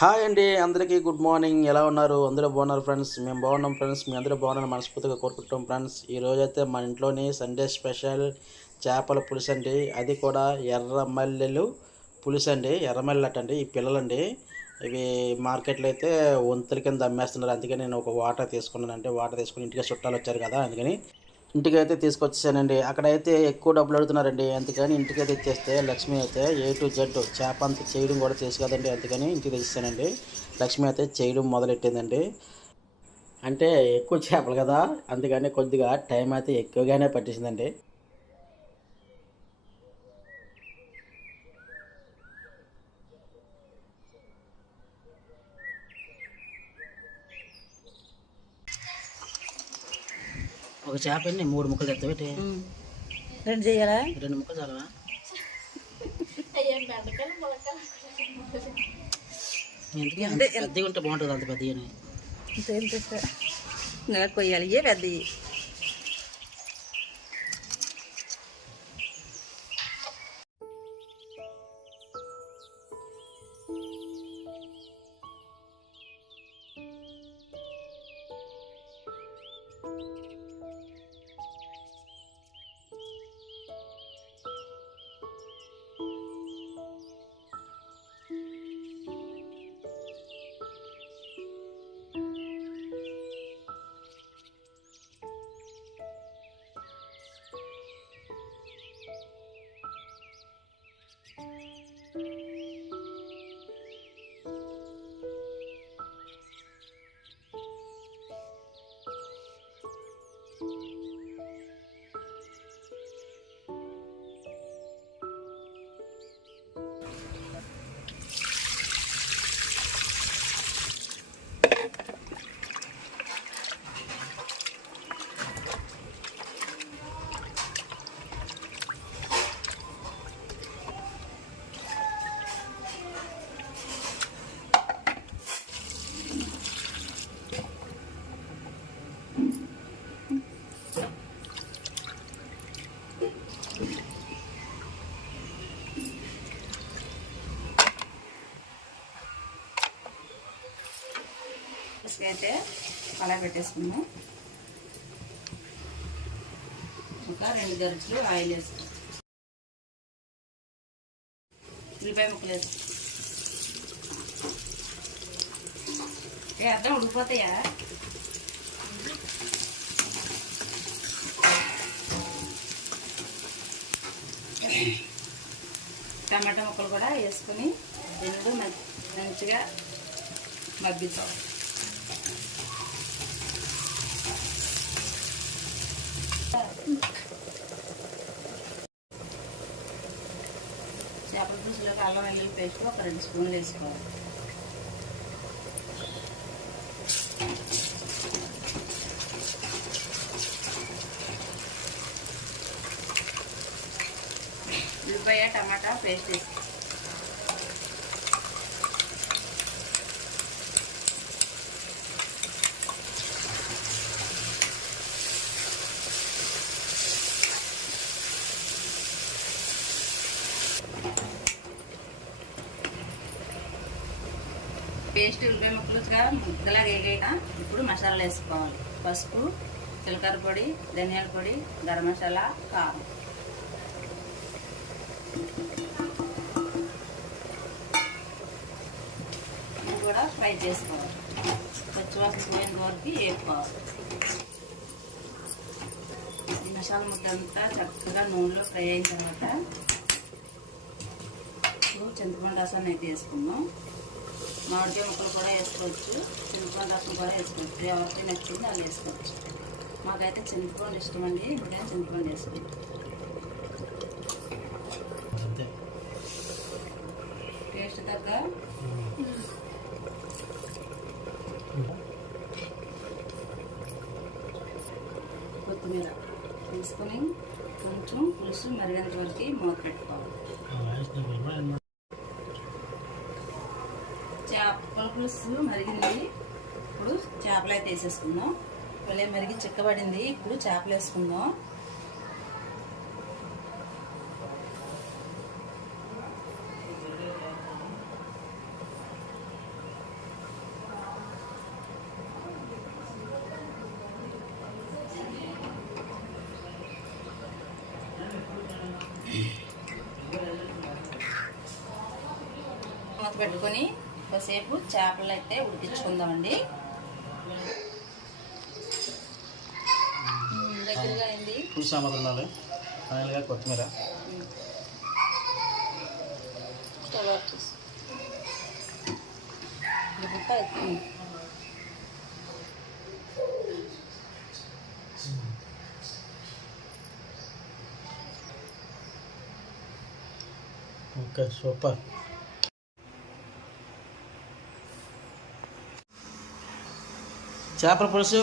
Hi అండి, అందరికీ good morning. ఎలా ఉన్నారు? అందరూ బాగున్నారు ఫ్రెండ్స్. మేము బాగున్నాం ఫ్రెండ్స్. మీ అందరూ బాగున్నారని మనస్ఫూర్తిగా కోరుకుంటాం ఫ్రెండ్స్. ఈరోజైతే మన ఇంట్లోని సండే స్పెషల్ చేపల పులుసు అండి. అది కూడా ఎర్ర మల్లెలు పులుసు అండి. ఎర్ర మల్లెలు అట్టండి ఈ పిల్లలండి. ఇవి మార్కెట్లో అయితే వంతుల కింద అమ్మేస్తున్నారు. అందుకని నేను ఒక వాటర్ తీసుకున్నాను. అంటే వాటర్ తీసుకుని ఇంటికి చుట్టాలు వచ్చారు కదా, అందుకని ఇంటికైతే తీసుకొచ్చేసానండి. అక్కడైతే ఎక్కువ డబ్బులు అడుగుతున్నారండి. అందుకని ఇంటికైతే తెచ్చేస్తే లక్ష్మి అయితే A to Z చేప అంతా చేయడం కూడా చేసి కదండి, అందుకని ఇంటికి తెచ్చేసానండి. లక్ష్మి అయితే చేయడం మొదలెట్టిందండి. అంటే ఎక్కువ చేపలు కదా, అందుకని కొద్దిగా టైం అయితే ఎక్కువగానే పట్టేసిందండి. ఒక చేపని 3 ముక్కలు తెస్తాబెట్టి రెండు చేయాలా? 2 ముక్కలు చాలా ఎందుకు అంత పెద్దగా ఉంటే బాగుంటుంది. అంత పెద్దగానే ఇంకా కొయ్యాలి. ఏ పెద్దవి అయితే అలా పెట్టేసుకున్నాం. ఒక 2 గరిటెలు ఆయిల్ వేసుకున్నాం. ఉల్లిపాయ ముక్కలు వేసుకున్నాం. అర్థం ఉడికిపోతాయా? టమాటా ముక్కలు కూడా వేసుకొని 2 మంచిగా మగ్గిస్తాం. చేపల పులుసులోకి అల్లం వెల్లుల్లి పేస్ట్ ఒక 2 స్పూన్లు వేసుకోవాలి. ఉల్లిపాయ టమాటా పేస్ట్ వేసుకోవాలి. పేస్ట్ ఉల్లిపాయ ముక్కలుగా వేగాక ఇప్పుడు మసాలాలు వేసుకోవాలి. పసుపు, జీలకర్ర పొడి, ధనియాల పొడి, గరం మసాలా, కారం. ఇది కూడా ఫ్రై చేసుకోవాలి. పచ్చివాసన పోయేంత వరకు వేసుకోవాలి. ఈ మసాలా ముద్దంతా చక్కగా నూనెలో ఫ్రై అయిన తర్వాత చింతపండు రసాన్ని అయితే వేసుకుందాం. మామిడికాయ ముక్కలు కూడా వేసుకోవచ్చు, చింతపండు రసం కూడా వేసుకోవచ్చు. ఎవరికి నచ్చింది అది వేసుకోవచ్చు. మాకైతే చింతపండు ఇష్టం అండి, ఇప్పుడు చింతపండు వేసుకోవచ్చు. టేస్ట్ తగ్గ కొత్తిమీర తీసుకొని కొంచెం పులుసు మరిగేంత వరకు మూత పెట్టుకోవాలి. చేపల పులుసు మరిగింది. ఇప్పుడు చేపలు అయితే వేసేసుకుందాం. మళ్ళీ మరిగి చిక్కబడింది. ఇప్పుడు చేపలు వేసుకుందాం. మూత పెట్టుకొని కాసేపు చేపలు అయితే ఉడికించుకుందామండి. దగ్గరగా అయింది. పులుసు సామాన్లు ఉండాలి. ఫైనల్గా కొత్తిమీర. Okay, super. చేపల పులుసు